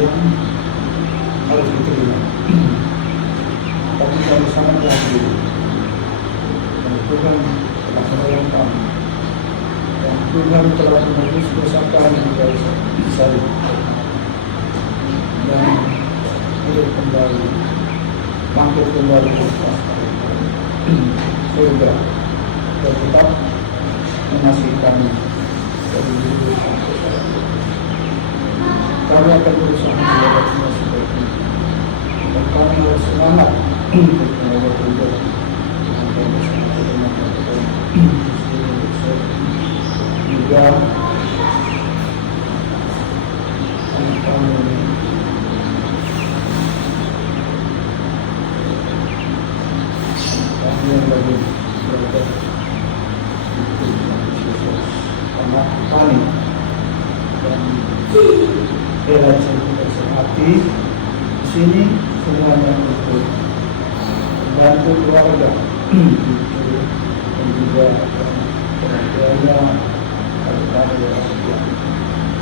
yang harus diterima. Tapi kalau sangat lagi, dan Tuhan telah menolong kami, dan Tuhan telah menebus dosa kami dari saya, dan hidup kembali, bangkit kembali ke surga, dan tetap mengasihi kami dari dulu sampai sekarang. Kami akan berusaha menjaga semua sebaiknya, dan kami harus semangat untuk menjaga Tuhan dengan bersama dengan Tuhan juga kami yang lagi berada karena panik dan relasi hati di sini semuanya untuk membantu keluarga dan juga orang tuanya adik-adik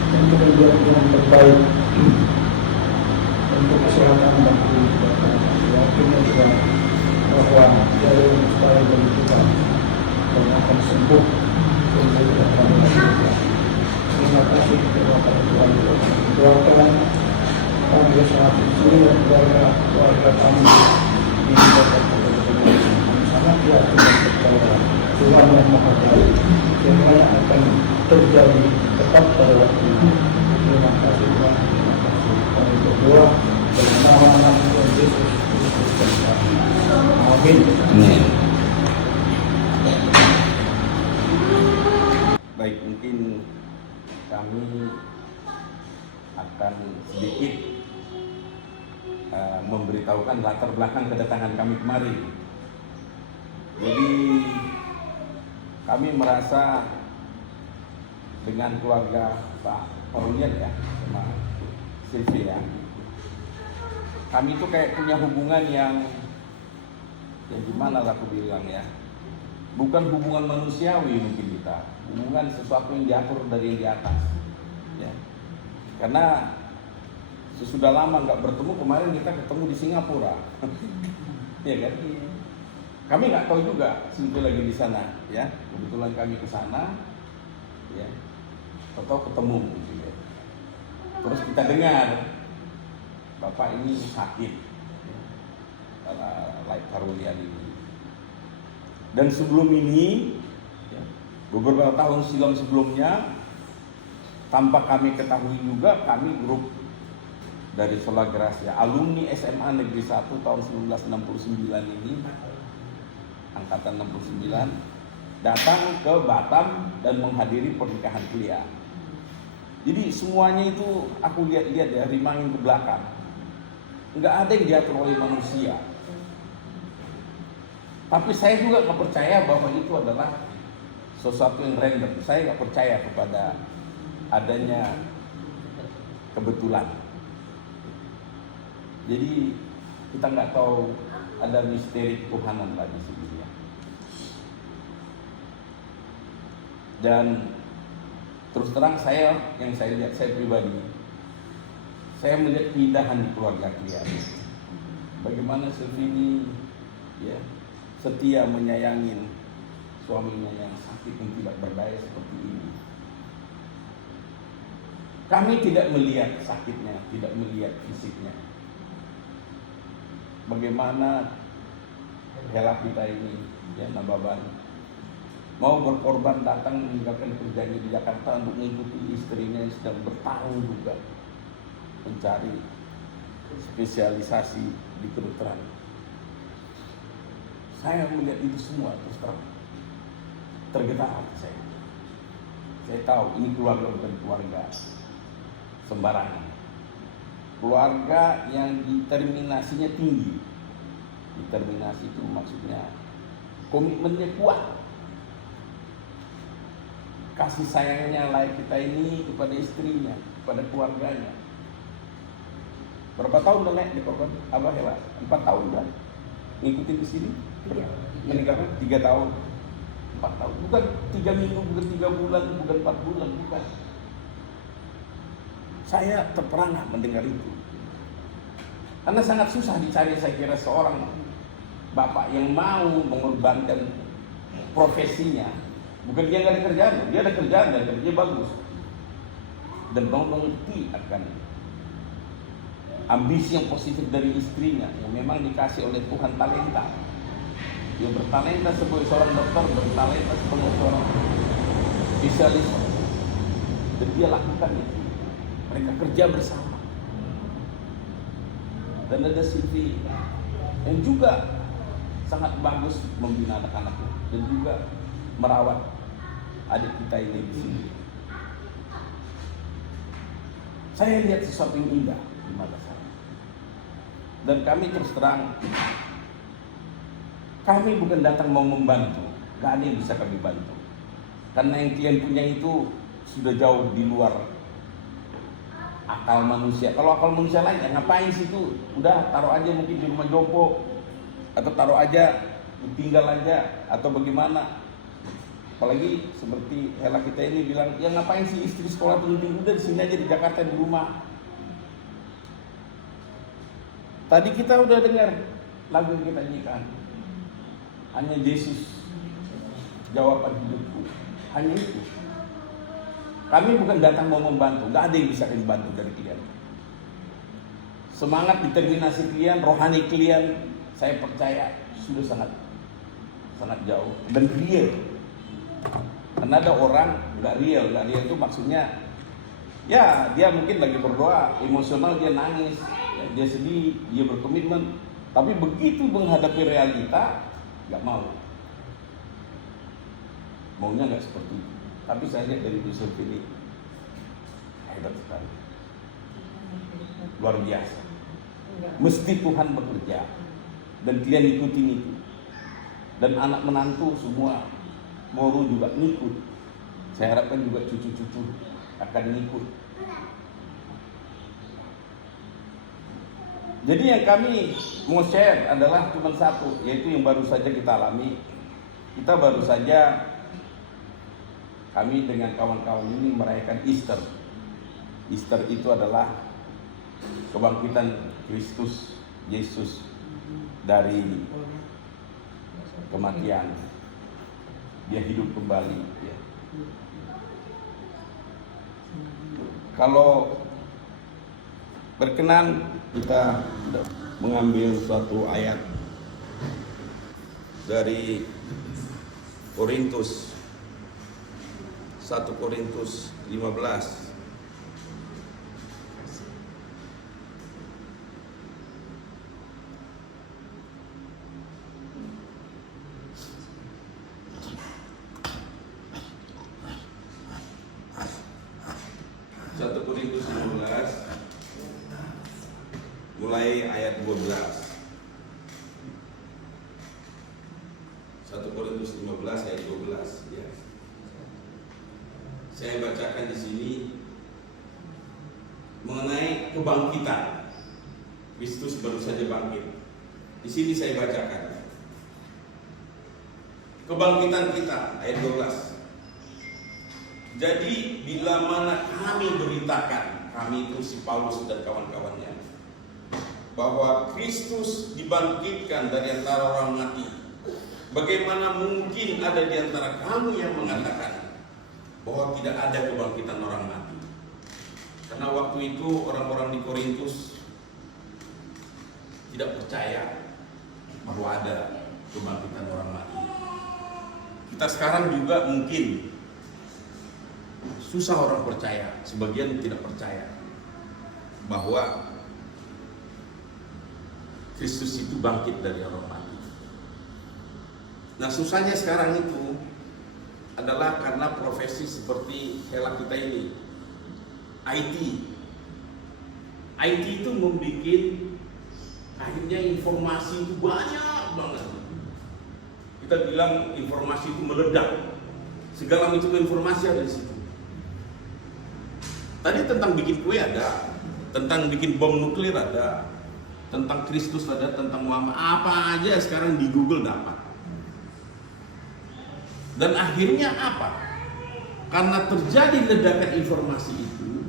dan kemudian yang terbaik untuk kesehatan dan kehidupan. Yakinnya juga bahwa dari mustahil bagi kita dan akan sembuh dan juga akan sembuh. Terima kasih kepada Tuhan. Doakan kami sangat bersyukur dan keluarga kami ini dapat sangat yakin dan percaya Tuhan yang Maha Baik. Semuanya akan terjadi tepat pada waktunya. Terima kasih Tuhan. Terima kasih. Kami berdoa dalam nama Tuhan Yesus Kristus. Amin. Amin. Baik, mungkin kami akan sedikit memberitahukan latar belakang kedatangan kami kemarin. Jadi kami merasa dengan keluarga Pak Paulian ya sama Sylvia, kami itu kayak punya hubungan yang gimana lah aku bilang ya, bukan hubungan manusiawi mungkin kita, hubungan sesuatu yang diatur dari yang di atas ya. Karena sesudah lama nggak bertemu, kemarin kita ketemu di Singapura ya kan, kami nggak tahu juga sebetulnya lagi di sana ya, kebetulan kami ke sana ya, atau ketemu gitu ya. Terus kita dengar Bapak ini sakit ya, Laik Karulian ini. Dan sebelum ini ya, beberapa tahun silam sebelumnya, tanpa kami ketahui juga, kami grup dari Sola Gracia, alumni SMA Negeri 1 tahun 1969 ini, angkatan 69, datang ke Batam dan menghadiri pernikahan kuliah. Jadi semuanya itu aku lihat-lihat ya, rimangin ke belakang, nggak ada yang diatur oleh manusia. Tapi saya juga nggak percaya bahwa itu adalah sesuatu yang random. Saya nggak percaya kepada adanya kebetulan. Jadi kita nggak tahu ada misteri Tuhanan lah di sini ya. Dan terus terang yang saya lihat, saya pribadi, saya melihat keindahan di keluarga kalian. Bagaimana Sylvie ya setia menyayangin suaminya yang sakit dan tidak berdaya seperti ini. Kami tidak melihat sakitnya, tidak melihat fisiknya. Bagaimana Hela kita ini, ya Nababan, mau berkorban datang meninggalkan kerjanya di Jakarta untuk mengikuti istrinya yang sedang bertarung juga mencari spesialisasi di kedokteran. Saya melihat itu semua terus terang tergetar hati saya. Saya tahu ini keluarga bukan keluarga sembarangan. Keluarga yang determinasinya tinggi. Determinasi itu maksudnya komitmennya kuat. Kasih sayangnya layak kita ini kepada istrinya, kepada keluarganya. Berapa tahun udah di korban? Abah Hela? 4 tahun kan? Ngikutin di sini? Meninggalkan 3 tahun. 4 tahun. Bukan 3 minggu, bukan 3 bulan, bukan 4 bulan, bukan. Saya terperangah mendengar itu. Karena sangat susah dicari saya kira seorang bapak yang mau mengorbankan profesinya. Bukan dia nggak ada kerjaan, dia ada kerjaan dan kerja bagus. Dan mau mengerti akan ambisi yang positif dari istrinya yang memang dikasih oleh Tuhan talenta. Dia bertalenta sebagai seorang dokter, bertalenta sebagai seorang spesialis. Dan dia lakukan itu. Mereka kerja bersama. Dan ada Sylvie yang juga sangat bagus membina anak-anaknya dan juga merawat adik kita ini di sini. Saya lihat sesuatu yang indah di mata saya. Dan kami terus terang, kami bukan datang mau membantu, gak ada yang bisa kami bantu. Karena yang kalian punya itu sudah jauh di luar akal manusia. Kalau akal manusia lain, ya ngapain sih itu? Udah taruh aja mungkin di rumah jompo, atau taruh aja, tinggal aja, atau bagaimana. Apalagi seperti Hela kita ini bilang, ya ngapain sih istri sekolah tinggi, udah di sini aja di Jakarta di rumah. Tadi kita udah dengar lagu yang kita nyanyikan, hanya Yesus jawaban hidupku, hanya itu. Kami bukan datang mau membantu, gak ada yang bisa kami bantu dari kalian. Semangat, determinasi kalian, rohani kalian, saya percaya sudah sangat jauh dan real. Karena ada orang gak real itu maksudnya, ya dia mungkin lagi berdoa, emosional dia nangis, ya, dia sedih, dia berkomitmen, tapi begitu menghadapi realita gak mau. Maunya gak seperti itu. Tapi saya lihat dari Yusuf ini hebat sekali, luar biasa. Mesti Tuhan bekerja dan kalian ikutin itu. Dan anak menantu semua mau juga ngikut. Saya harapkan juga cucu-cucu akan ngikut. Jadi yang kami mau share adalah cuma satu, yaitu yang baru saja kita alami. Kita baru saja, kami dengan kawan-kawan ini merayakan Easter. Easter itu adalah kebangkitan Kristus Yesus dari kematian. Dia hidup kembali. Ya. Kalau berkenan kita mengambil suatu ayat dari Korintus 1 Korintus 15. Mulai ayat 12. 1 Korintus 15 ayat 12 ya. Saya bacakan di sini mengenai kebangkitan. Kristus baru saja bangkit. Di sini saya bacakan. Kebangkitan kita ayat 12. Jadi bila mana kami beritakan, kami itu si Paulus dan kawan-kawannya, bahwa Kristus dibangkitkan dari antara orang mati, bagaimana mungkin ada di antara kamu yang mengatakan bahwa tidak ada kebangkitan orang mati? Karena waktu itu orang-orang di Korintus tidak percaya bahwa ada kebangkitan orang mati. Kita sekarang juga mungkin susah orang percaya, sebagian tidak percaya bahwa Kristus itu bangkit dari orang mati. Nah, susahnya sekarang itu adalah karena profesi seperti hela kita ini, IT itu membuat akhirnya informasi itu banyak banget. Kita bilang informasi itu meledak, segala macam informasi ada di situ. Tadi tentang bikin kue ada, tentang bikin bom nuklir ada, tentang Kristus ada, tentang Muhammad, apa aja sekarang di Google dapat. Dan akhirnya apa? Karena terjadi ledakan informasi itu,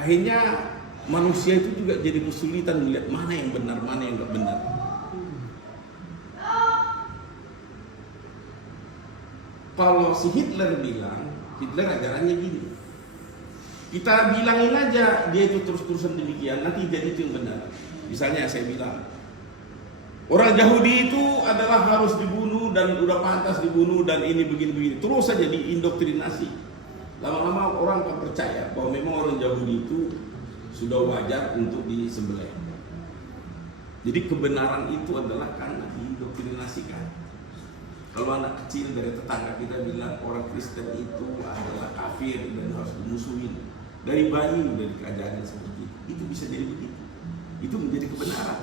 akhirnya manusia itu juga jadi kesulitan melihat mana yang benar, mana yang enggak benar. Kalau si Hitler bilang, Hitler ajarannya gini, kita bilangin aja dia itu terus-terusan demikian, nanti jadi itu yang benar. Misalnya saya bilang, orang Yahudi itu adalah harus dibunuh dan udah pantas dibunuh dan ini begini-begini, terus saja diindoktrinasi. Lama-lama orang akan percaya bahwa memang orang Yahudi itu sudah wajar untuk disembelih. Jadi kebenaran itu adalah karena diindoktrinasikan. Kalau anak kecil dari tetangga kita bilang orang Kristen itu adalah kafir dan harus dimusuhin, dari bayi dari keadaan seperti itu bisa jadi begitu. Itu menjadi kebenaran.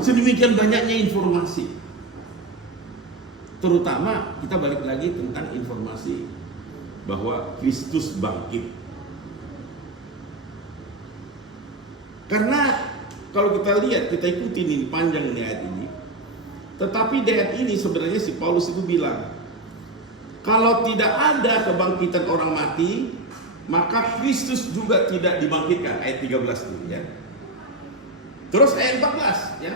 Sedemikian banyaknya informasi. Terutama kita balik lagi tentang informasi bahwa Kristus bangkit. Karena kalau kita lihat, kita ikutin ini panjang nih ayat ini. Tetapi di ayat ini sebenarnya si Paulus itu bilang, kalau tidak ada kebangkitan orang mati, maka Kristus juga tidak dibangkitkan. Ayat 13 itu ya. Terus ayat 14 ya.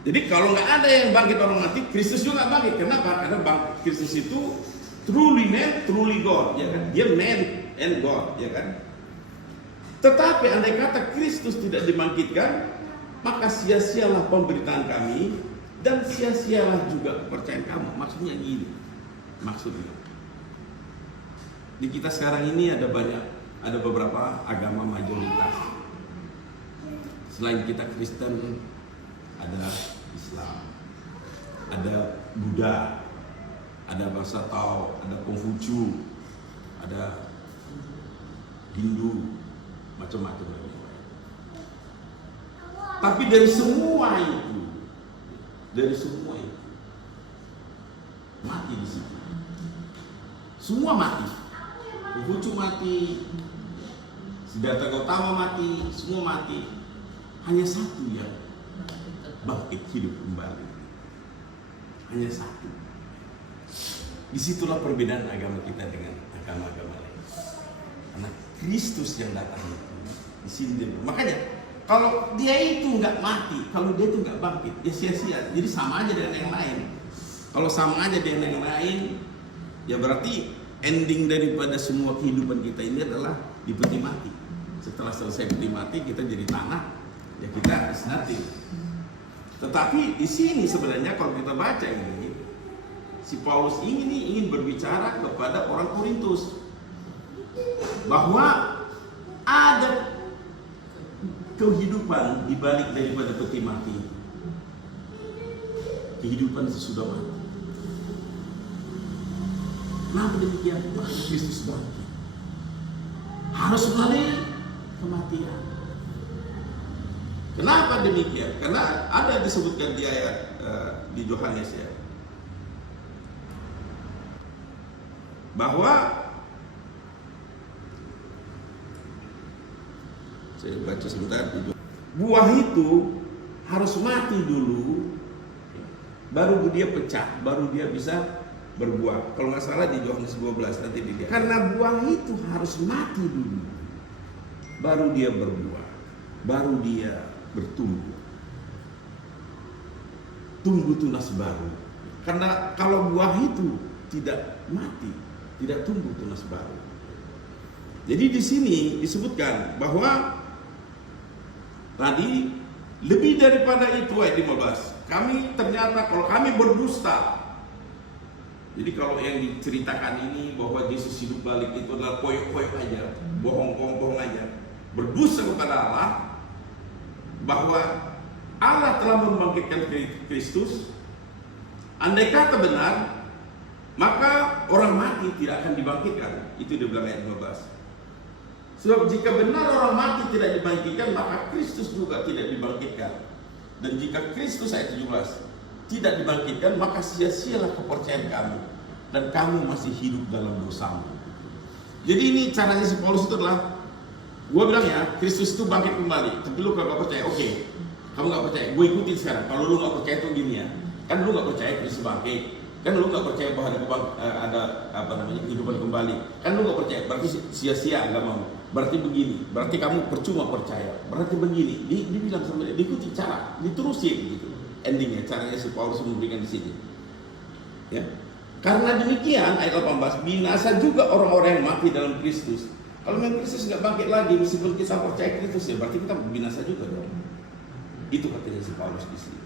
Jadi kalau nggak ada yang bangkit orang mati, Kristus juga nggak bangkit. Kenapa? Karena Kristus itu truly man, truly God, ya kan? Dia man and God, ya kan? Tetapi andai kata Kristus tidak dibangkitkan, maka sia-sialah pemberitaan kami dan sia-sialah juga kepercayaan kamu. Maksudnya gini, maksudnya di kita sekarang ini ada beberapa agama mayoritas. Selain kita Kristen, ada Islam, ada Buddha, ada bahasa Tao, ada Konghucu, ada Hindu, macam-macam. Tapi dari semua itu mati di situ. Semua mati. Konghucu mati, Siddhartha Gautama mati, semua mati. Hanya satu yang bangkit hidup kembali. Hanya satu. Disitulah perbedaan agama kita dengan agama-agama lain. Karena Kristus yang datang itu di sini. Makanya kalau dia itu nggak mati, kalau dia itu nggak bangkit, ya sia-sia. Jadi sama aja dengan yang lain. Kalau sama aja dengan yang lain, ya berarti ending daripada semua kehidupan kita ini adalah di peti mati. Setelah selesai peti mati, kita jadi tanah, ya kita is nothing. Tetapi di sini sebenarnya kalau kita baca ini, si Paulus ingin berbicara kepada orang Korintus bahwa ada kehidupan di balik daripada peti mati. Kehidupan sesudah mati. Kenapa demikian? Karena Kristus bangkit. Harus melalui kematian. Kenapa demikian? Karena ada disebutkan di ayat di Yohanes ya, bahwa saya baca sebentar. Buah itu harus mati dulu, baru dia pecah, baru dia bisa berbuah. Kalau nggak salah di Yohanes 12 nanti dilihat. Karena buah itu harus mati dulu, baru dia berbuah, baru dia bertumbuh, tumbuh tunas baru. Karena kalau buah itu tidak mati, tidak tumbuh tunas baru. Jadi di sini disebutkan bahwa tadi lebih daripada itu ayat 15. Kami ternyata kalau kami berdusta. Jadi kalau yang diceritakan ini bahwa Yesus hidup balik itu adalah koyok-koyok aja, bohong aja. Berdusta kepada Allah bahwa Allah telah membangkitkan Kristus. Andai kata benar, maka orang mati tidak akan dibangkitkan. Itu dibilang ayat 15. Sebab jika benar orang mati tidak dibangkitkan, maka Kristus juga tidak dibangkitkan. Dan jika Kristus ayat 17 tidak dibangkitkan, maka sia-sialah kepercayaan kamu dan kamu masih hidup dalam dosamu. Jadi ini caranya si Paulus itu adalah, gue bilang ya, Kristus itu bangkit kembali, tapi lu gak percaya, oke, kamu gak percaya, gue ikutin sekarang. Kalau lu gak percaya itu gini ya, kan lu gak percaya Kristus bangkit, kan lu gak percaya bahwa ada kehidupan kembali, kan lu gak percaya, berarti sia-sia agamamu. Berarti begini, berarti kamu percuma percaya. Berarti begini, dibilang sama dia, diikuti cara, diterusin gitu. Endingnya, caranya si Paulus memberikan di sini. Ya, karena demikian ayat 18, binasa juga orang-orang yang mati dalam Kristus. Kalau memang Kristus nggak bangkit lagi, meskipun kita percaya Kristus ya, berarti kita binasa juga dong. Itu katanya si Paulus di sini.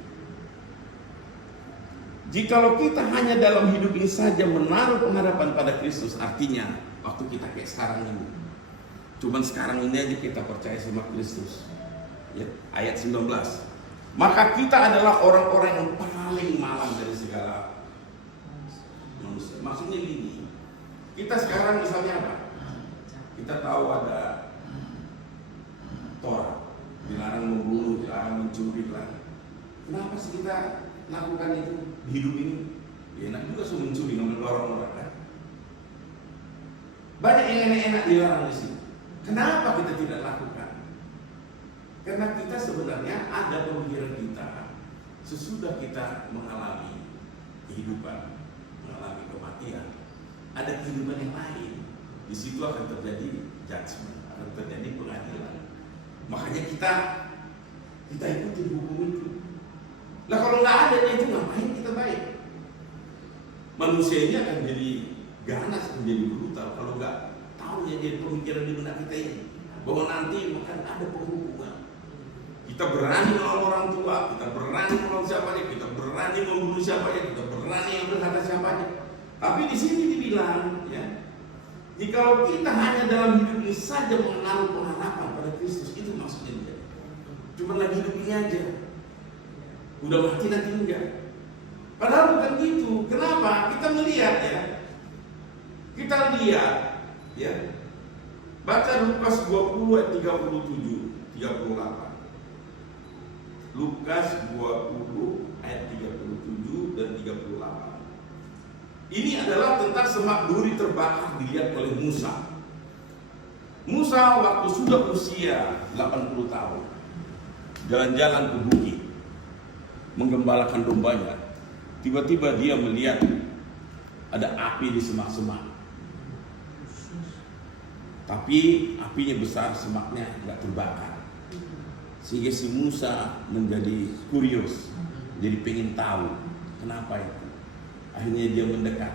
Jikalau kita hanya dalam hidup ini saja menaruh pengharapan pada Kristus, artinya waktu kita kayak sekarang ini. Cuman sekarang ini aja kita percaya sama Kristus. Ya, ayat 19. Maka kita adalah orang-orang yang paling malang dari segala manusia. Maksudnya gini. Kita sekarang misalnya apa? Kita tahu ada Torah, dilarang membunuh, dilarang mencuri, dilarang. Kenapa sih kita lakukan itu di hidup ini? Ya, enak juga suruh mencuri, ngambil orang-orang kan? Banyak yang enak-enak dilarang di sini. Kenapa kita tidak lakukan? Karena kita sebenarnya ada pemikiran kita sesudah kita mengalami kehidupan, mengalami kematian, ada kehidupan yang lain. Di situ akan terjadi judgment, akan terjadi pengadilan. Makanya kita ikuti hukum itu. Nah kalau nggak ada itu, ngapain kita baik? Manusia ini akan jadi ganas, menjadi brutal kalau nggak tahu yang jadi pemikiran di benak kita ini, bahwa nanti akan ada penghukuman. Kita berani melawan orang tua, kita berani melawan siapanya, kita berani membunuh siapanya, kita berani ambil harta siapanya. Tapi di sini dibilang, ya, jika kita hanya dalam hidup ini saja mengenal pengharapan pada Kristus, itu maksudnya dia. Cuma lagi hidup ini aja, udah mati nanti enggak. Padahal bukan gitu. Kenapa? Kita melihat ya, kita lihat. Ya, baca Lukas 20 ayat 37, 38. Lukas 20 ayat 37 dan 38. Ini adalah tentang semak duri terbakar dilihat oleh Musa. Musa waktu sudah usia 80 tahun, jalan-jalan ke bukit, menggembalakan dombanya. Tiba-tiba dia melihat ada api di semak-semak. Tapi apinya besar, semaknya nggak terbakar. Sehingga si Musa menjadi kurios, jadi pengen tahu kenapa itu. Akhirnya dia mendekat.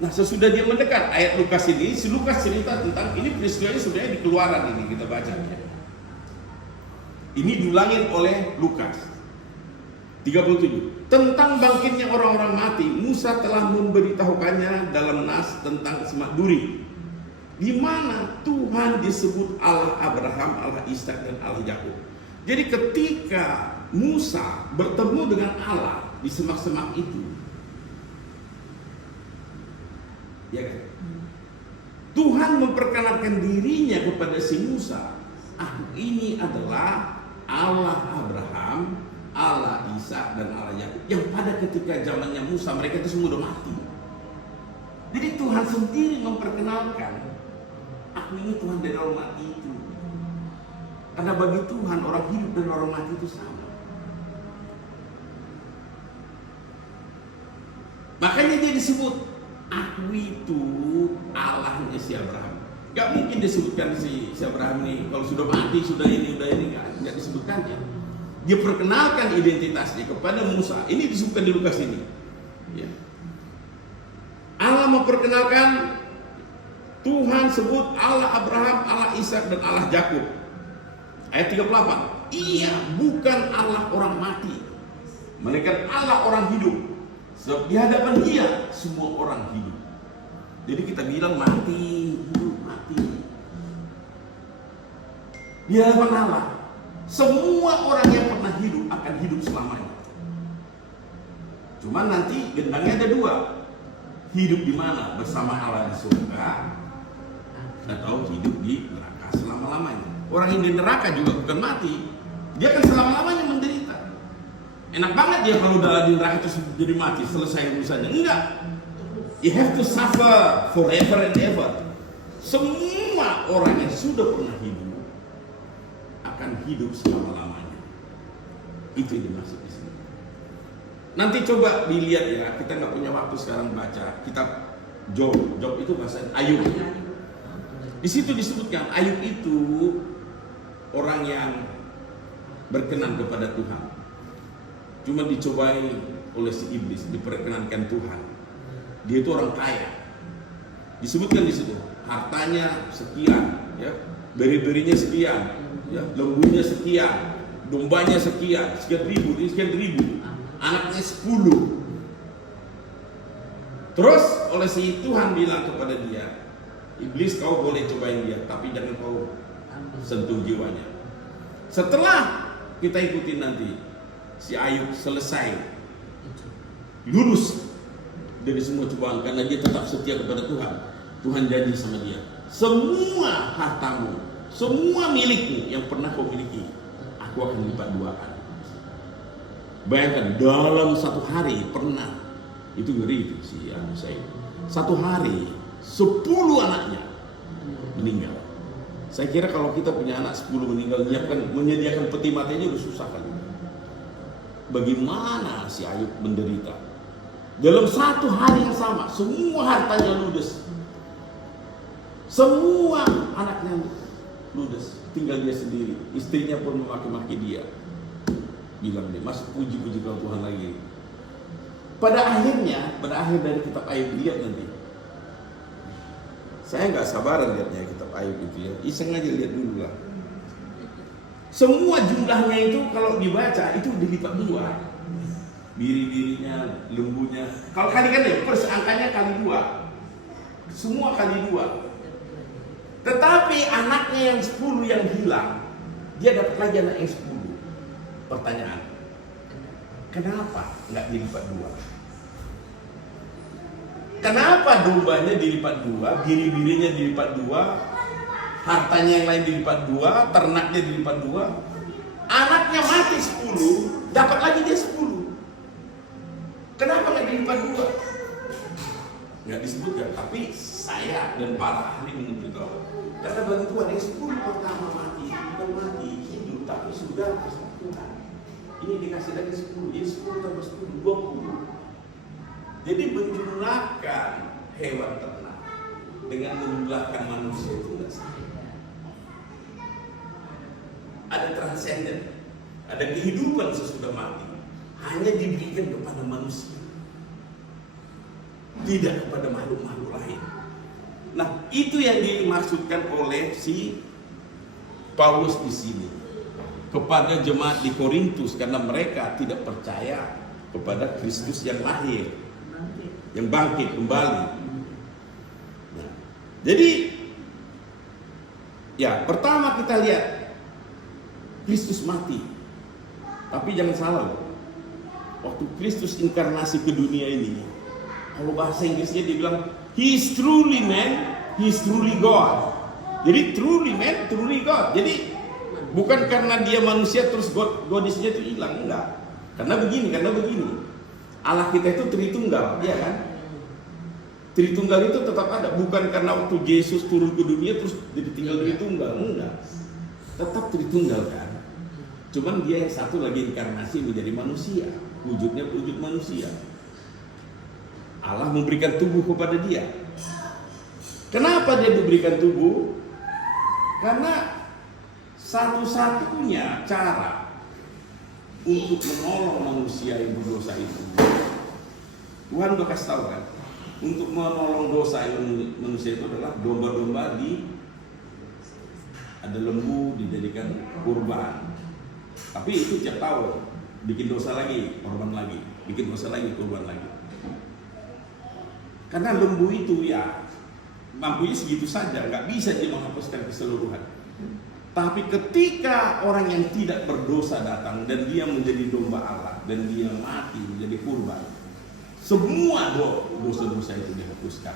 Nah sesudah dia mendekat, ayat Lukas ini, si Lukas cerita tentang ini peristiwanya sebenarnya di Keluaran ini kita baca. Ini diulangin oleh Lukas 37. Tentang bangkitnya orang-orang mati, Musa telah memberitahukannya dalam nas tentang semak duri, di mana Tuhan disebut Allah Abraham, Allah Ishak dan Allah Yakub. Jadi ketika Musa bertemu dengan Allah di semak-semak itu, ya kan? Tuhan memperkenalkan dirinya kepada si Musa. Aku ini adalah Allah Abraham, Allah Ishak dan Allah Yakub. Yang pada ketika zamannya Musa mereka itu semua udah mati. Jadi Tuhan sendiri memperkenalkan, aku ini Tuhan dari orang mati itu. Karena bagi Tuhan orang hidup dan orang mati itu sama. Makanya dia disebut, aku itu Allahnya si Abraham. Gak mungkin disebutkan si Abraham ini kalau sudah mati, sudah ini, gak disebutkannya. Dia perkenalkan identitasnya kepada Musa. Ini disebutkan di Lukas ini. Ya. Allah memperkenalkan Tuhan sebut Allah Abraham, Allah Ishak dan Allah Yakub. Ayat 38. Ia bukan Allah orang mati, melainkan Allah orang hidup. Sebab di hadapan Dia semua orang hidup. Jadi kita bilang mati, hidup, mati. Di hadapan Allah semua orang yang pernah hidup akan hidup selamanya. Cuma nanti gendangnya ada dua. Hidup di mana? Bersama Allah di surga, atau hidup di neraka selama-lamanya. Orang yang di neraka juga bukan mati, dia akan selama-lamanya menderita. Enak banget dia kalau udah di neraka terus jadi mati, selesai urusannya. Enggak. You have to suffer forever and ever. Semua orang yang sudah pernah hidup akan hidup selama-lamanya. Itu yang dimaksud di sini. Nanti coba dilihat ya, kita nggak punya waktu sekarang baca kitab Job. Job itu bahasa Ayub. Di situ disebutkan Ayub itu orang yang berkenan kepada Tuhan. Cuma dicobai oleh si iblis, diperkenankan Tuhan. Dia itu orang kaya. Disebutkan di situ, hartanya sekian, ya, beri-berinya sekian, ya, lembunya sekian, dombanya sekian, sekian ribu, anaknya 10. Terus oleh si Tuhan bilang kepada dia, iblis, kau boleh cobain dia, tapi jangan kau sentuh jiwanya. Setelah kita ikutin nanti, si Ayub selesai, lulus dari semua cobaan karena dia tetap setia kepada Tuhan. Tuhan janji sama dia, semua hartamu, semua milikmu yang pernah kau miliki, aku akan lipat duakan. Bayangkan dalam satu hari pernah, itu ngeri itu si Ayub. Satu hari 10 anaknya meninggal. Saya kira kalau kita punya anak 10 meninggal, menyediakan peti matinya udah susah kan. Bagaimana si Ayub menderita? Dalam satu hari yang sama, semua hartanya ludes, semua anaknya ludes, tinggal dia sendiri. Istrinya pun memaki-maki dia, bilang dia, masuk puji-puji kau Tuhan lagi. Pada akhir dari kitab Ayub, lihat nanti. Saya nggak sabaran lihatnya kitab Ayub itu ya, iseng aja lihat dulu lah. Semua jumlahnya itu kalau dibaca itu dilipat 2. Biri-birinya, lembunya. Kalau kalikan deh, angkanya kali 2. Semua kali 2. Tetapi anaknya yang 10 yang hilang, dia dapat lagi anak yang 10. Pertanyaan, kenapa nggak dilipat 2? Kenapa dombanya dilipat 2, biri-birinya dilipat 2, hartanya yang lain dilipat 2, ternaknya dilipat 2, anaknya mati 10, dapat lagi dia 10. Kenapa nggak dilipat 2? Nggak disebutkan, tapi saya dan para ahli menunjukkan karena bagi Tuhan yang 10 pertama mati, bukan mati, hidup, tapi sudah bersama Tuhan. Ini dikasih lagi 10, jadi 10 tambah 10, 20. Jadi menjumlahkan hewan ternak dengan menjumlahkan manusia itu tidak sama. Ada transenden, ada kehidupan sesudah mati, hanya diberikan kepada manusia, tidak kepada makhluk-makhluk lain. Nah, itu yang dimaksudkan oleh si Paulus di sini kepada jemaat di Korintus, karena mereka tidak percaya kepada Kristus yang lahir, yang bangkit kembali. Nah, jadi ya pertama kita lihat Kristus mati, tapi jangan salah loh. Waktu Kristus inkarnasi ke dunia ini, kalau bahasa Inggrisnya dibilang He is truly man, He is truly God. Jadi truly man, truly God. Jadi bukan karena dia manusia terus godisnya itu hilang, enggak. Karena begini. Allah kita itu Tritunggal, ya kan? Tritunggal itu tetap ada, bukan karena waktu Yesus turun ke dunia terus jadi tinggal Tritunggal, enggak. Tetap Tritunggal kan. Cuman dia yang satu lagi inkarnasi menjadi manusia, wujudnya wujud manusia. Allah memberikan tubuh kepada dia. Kenapa dia diberikan tubuh? Karena satu-satunya cara untuk menolong manusia yang berdosa itu, Tuhan udah kasih tahu kan, untuk menolong dosa manusia itu adalah domba-domba ada lembu dijadikan kurban. Tapi itu tiap tahun bikin dosa lagi, korban lagi, bikin dosa lagi, korban lagi. Karena lembu itu ya mampunya segitu saja, nggak bisa dia menghapuskan keseluruhan. Tapi ketika orang yang tidak berdosa datang dan dia menjadi domba Allah dan dia mati menjadi kurban, semua dosa-dosa itu dihapuskan.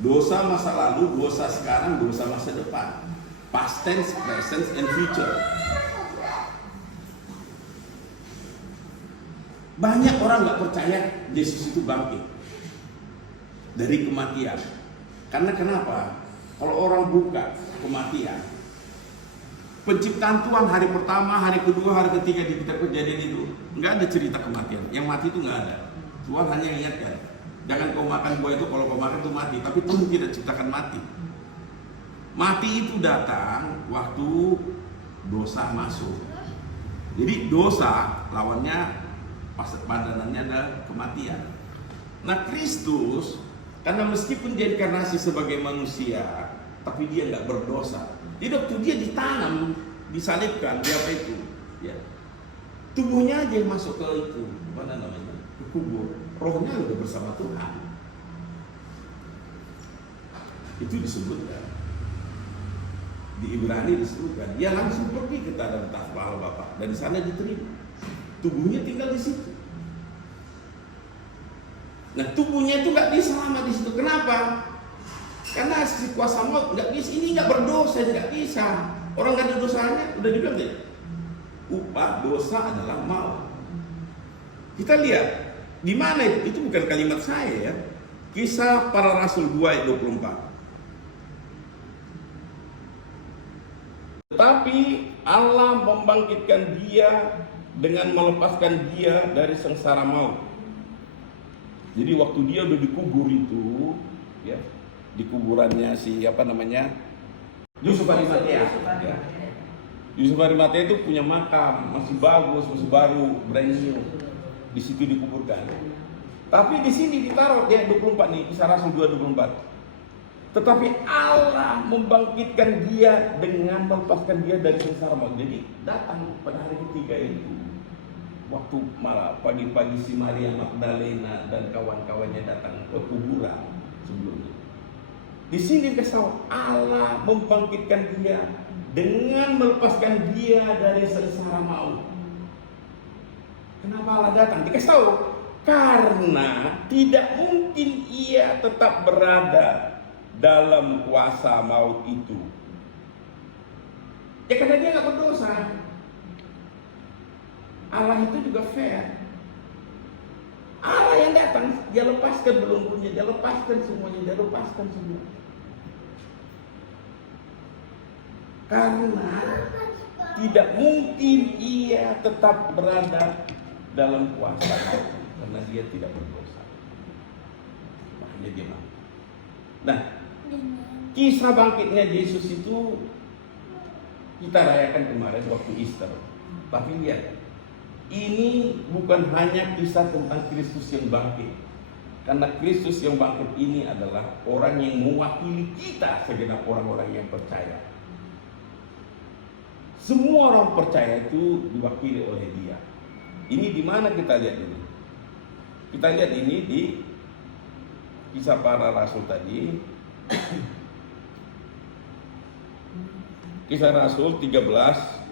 Dosa masa lalu, dosa sekarang, dosa masa depan, past tense, present, and future. Banyak orang nggak percaya Yesus itu bangkit dari kematian. Karena kenapa? Kalau orang buka kematian, penciptaan Tuhan hari pertama, hari kedua, hari ketiga di kitab Kejadian itu nggak ada cerita kematian. Yang mati itu nggak ada. Tuhan hanya ingatkan, jangan kau makan buah itu, kalau kau makan itu mati. Tapi Tuhan tidak ciptakan mati. Mati itu datang waktu dosa masuk. Jadi dosa lawannya padanannya ada kematian. Nah Kristus, karena meskipun dia inkarnasi sebagai manusia, tapi dia nggak berdosa. Jadi waktu dia ditanam, disalibkan, dia apa itu? Ya. Tubuhnya aja yang masuk ke itu, mana namanya? Ke kubur. Rohnya udah bersama Tuhan. Itu disebutkan. Di Ibrani disebutkan, dia langsung pergi ke tanah Allah Bapa dan di sana diterima. Tubuhnya tinggal di situ. Nah tubuhnya itu nggak bisa lama di situ. Kenapa? Karena si kuasa maut nggak bisa. Ini nggak berdosa, nggak bisa. Orang nggak ada dosanya, udah dibilang deh. Upah dosa adalah maut. Kita lihat di mana itu? Itu bukan kalimat saya ya. Kisah Para Rasul 2 ayat 24. Tetapi Allah membangkitkan dia dengan melepaskan dia dari sengsara maut. Jadi waktu dia udah dikubur itu, ya, di kuburannya si apa namanya, Yusuf Arimatea. Ya. Yusuf Arimatea itu punya makam masih bagus, masih baru, brand new. Di situ dikuburkan. Tapi di sini ditaruh dia 24 nih, Kisah Rasul 2:24. Tetapi Allah membangkitkan dia dengan melepaskan dia dari sengsara maut. Jadi datang pada hari ketiga itu, waktu malam pagi-pagi si Maria Magdalena dan kawan-kawannya datang ke kuburan sebelumnya. Di sini dikasih Allah membangkitkan dia dengan melepaskan dia dari sengsara maut. Kenapa Allah datang? Dikasih tahu karena tidak mungkin ia tetap berada dalam kuasa maut itu. Ya karena dia nggak berdosa. Allah itu juga fair. Allah yang datang, dia lepaskan belenggunya, dia lepaskan semuanya, dia lepaskan semua. Karena tidak mungkin ia tetap berada dalam kuasa maut, karena dia tidak berdosa. Makanya dia mau. Nah, kisah bangkitnya Yesus itu kita rayakan kemarin waktu Easter. Tapi lihat, ini bukan hanya kisah tentang Kristus yang bangkit. Karena Kristus yang bangkit ini adalah orang yang mewakili kita segenap orang-orang yang percaya. Semua orang percaya itu diwakili oleh dia. Ini di mana kita lihat ini? Kita lihat ini di Kisah Para Rasul tadi. Kisah Rasul 13.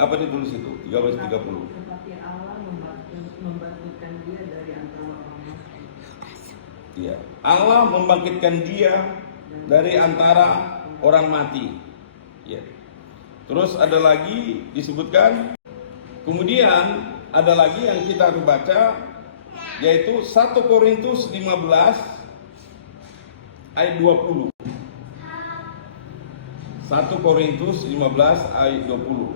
Apa ditulis itu? 13:30. Tetapi Allah membangkitkan dia dari antara orang mati. Iya. Allah membangkitkan dia dari antara orang mati. Ya. Terus ada lagi disebutkan. Kemudian ada lagi yang kita harus baca, yaitu 1 Korintus 15 ayat 20. 1 Korintus 15 ayat 20.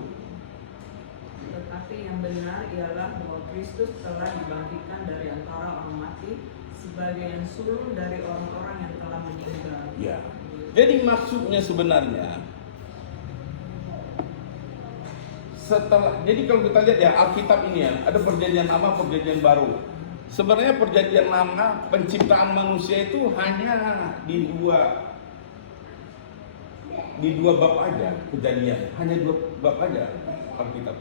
Tetapi yang benar ialah bahwa Kristus telah dibangkitkan dari antara orang mati sebagai yang sulung dari orang-orang yang telah meninggal. Ya. Jadi maksudnya sebenarnya jadi kalau kita lihat ya Alkitab ini ya, ada perjanjian lama, perjanjian baru. Sebenarnya perjanjian lama penciptaan manusia itu hanya di dua bab aja kejadian, hanya 2 bab aja Alkitab.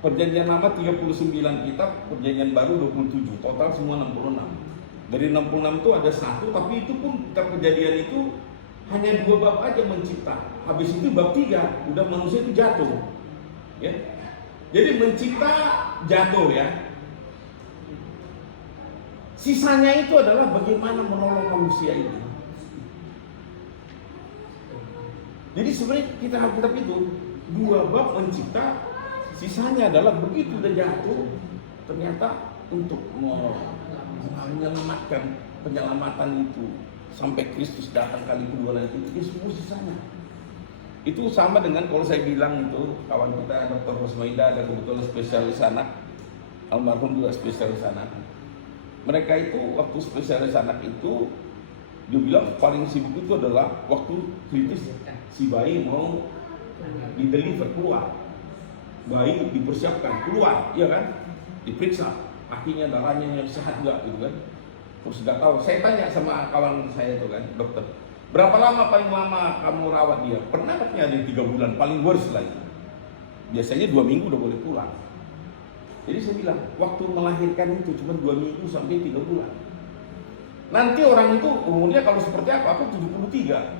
Perjanjian lama 39 kitab, perjanjian baru 27, total semua 66. Dari 66 itu ada 1, tapi itu pun kitab kejadian itu hanya 2 bab aja mencipta. Habis itu bab 3 udah manusia itu jatuh. Ya. Jadi mencipta jatuh ya. Sisanya itu adalah bagaimana menolong manusia itu. Jadi sebenarnya kita Alkitab itu 2 bab mencipta, sisanya adalah begitu udah jatuh ternyata untuk menyelamatkan penyelamatan itu sampai Kristus datang kali kedua lagi itu semua sisanya. Itu sama dengan kalau saya bilang itu kawan kita Dr. Rosmaida ada kebetulan spesialis anak, almarhum juga spesialis anak. Mereka itu waktu spesialis anak itu dia bilang paling sibuk itu adalah waktu kritis si bayi mau di-deliver keluar, bayi dipersiapkan keluar, ya kan, diperiksa kakinya darahnya yang sehat nggak gitu kan. Terus nggak tahu, saya tanya sama kawan saya itu kan, dokter, berapa lama paling lama kamu rawat dia? Pernah katanya ada 3 bulan, paling worst lagi. Biasanya 2 minggu udah boleh pulang. Jadi saya bilang, waktu melahirkan itu cuma 2 minggu sampai 3 bulan. Nanti orang itu umurnya kalau seperti apa? Aku 73.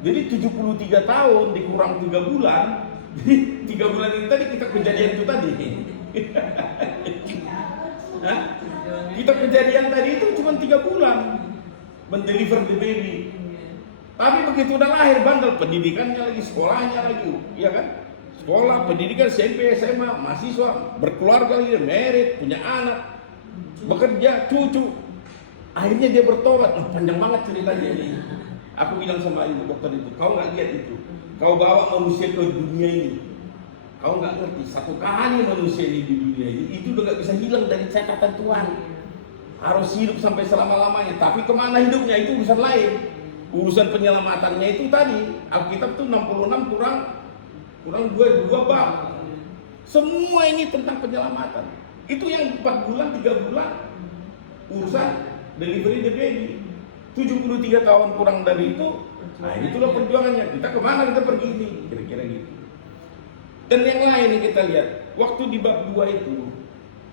Jadi 73 tahun dikurang 3 bulan. Jadi 3 bulan ini tadi kita kejadian itu tadi. Hah? Kita kejadian tadi itu cuma 3 bulan mendeliver the baby. Tapi begitu udah lahir bandel, pendidikannya lagi, sekolahnya lagi, ya kan? Sekolah, pendidikan, SMP, SMA, mahasiswa, berkeluarga lagi, married, punya anak, bekerja, cucu. Akhirnya dia bertobat. Panjang banget ceritanya ini. Aku bilang sama ibu dokter itu, kau nggak lihat itu, kau bawa manusia ke dunia ini, kau nggak ngerti. Satu kali manusia ini di dunia ini, itu udah nggak bisa hilang dari catatan Tuhan. Harus hidup sampai selama-lamanya. Tapi kemana hidupnya itu urusan lain. Urusan penyelamatannya itu tadi, Alkitab tuh 66 kurang 2 bab. Semua ini tentang penyelamatan. Itu yang 4 bulan, 3 bulan urusan delivery the baby. 73 tahun kurang dari itu. Nah itulah perjuangannya. Kita kemana kita pergi ini, kira-kira gitu. Dan yang lain yang kita lihat, waktu di bab 2 itu,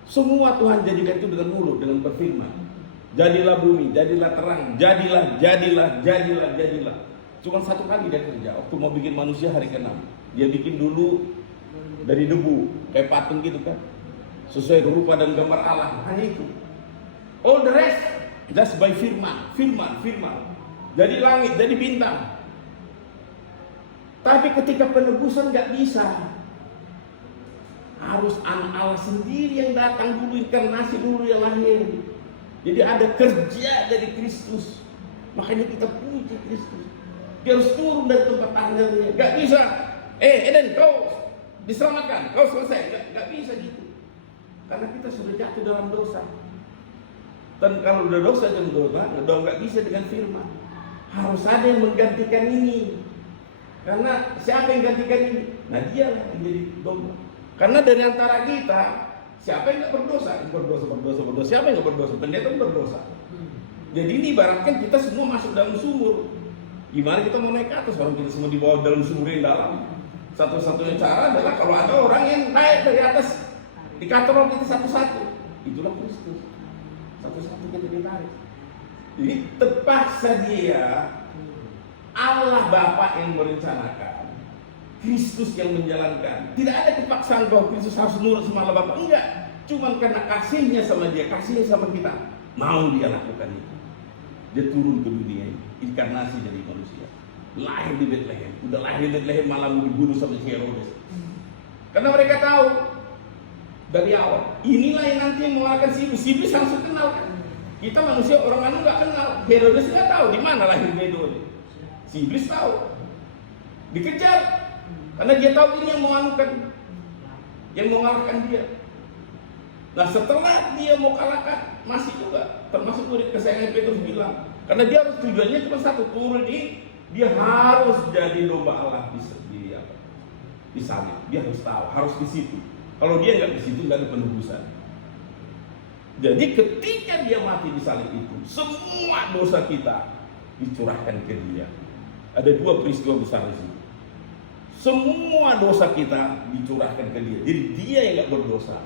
semua Tuhan jadikan itu dengan mulut, dengan berfirman. Jadilah bumi, jadilah terang, jadilah. Cuma 1 kali dia kerja, waktu mau bikin manusia hari ke-6. Dia bikin dulu dari debu, kayak patung gitu kan, sesuai rupa dan gambar Allah. Hanya itu. All the rest just by firman. Jadi langit, jadi bintang. Tapi ketika penebusan nggak bisa, harus anak Allah sendiri yang datang dulu, inkarnasi dulu yang lahir. Jadi ada kerja dari Kristus. Makanya kita puji Kristus. Dia harus turun dari tempat tangannya. Gak bisa. Eden, kau diselamatkan, kau selesai. Gak bisa gitu. Karena kita sudah jatuh dalam dosa. Dan kalau udah dosa dan dosa, udah nggak bisa dengan firman. Harus ada yang menggantikan ini. Karena siapa yang gantikan ini? Nah dia lah yang jadi domba. Karena dari antara kita, siapa yang nggak berdosa? Berdosa. Siapa yang nggak berdosa? Pendeta pun berdosa. Jadi ini ibaratkan kita semua masuk dalam sumur. Gimana kita mau naik ke atas? Orang kita semua di bawah dalam sumur yang dalam. Satu-satunya cara adalah kalau ada orang yang naik dari atas, dikatrol kita satu-satu. Itulah Kristus. Satu-satu kita ditarik. Jadi terpaksa dia, Allah Bapa yang merencanakan, Kristus yang menjalankan. Tidak ada kepaksaan bahwa Kristus harus nurut sama Allah Bapa. Enggak. Cuman karena kasihnya sama dia, kasihnya sama kita, mau dia lakukan itu. Dia turun ke dunia ini, inkarnasi jadi manusia. Lahir di Bethlehem. Udah lahir di Bethlehem malah mau dibunuh sama Herodes. Karena mereka tahu dari awal, inilah yang nanti yang mengalahkan si iblis. Si iblis langsung kenal kan. Kita manusia, orang anu nggak kenal. Herodes nggak tahu di mana lahirnya itu. Si iblis tahu. Dikejar. Karena dia tahu ini yang yang mau mengalahkan dia. Nah setelah dia mau kalahkan, masih juga termasuk murid kesayangan Petrus bilang, karena dia harus tujuannya cuma satu, turun ini, dia harus jadi domba Allah di salib. Dia harus tahu, harus di situ. Kalau dia nggak di situ, nggak ada penebusan. Jadi ketika dia mati di salib itu, semua dosa kita dicurahkan ke dia. Ada dua peristiwa besar di sini. Semua dosa kita dicurahkan ke dia. Jadi dia yang gak berdosa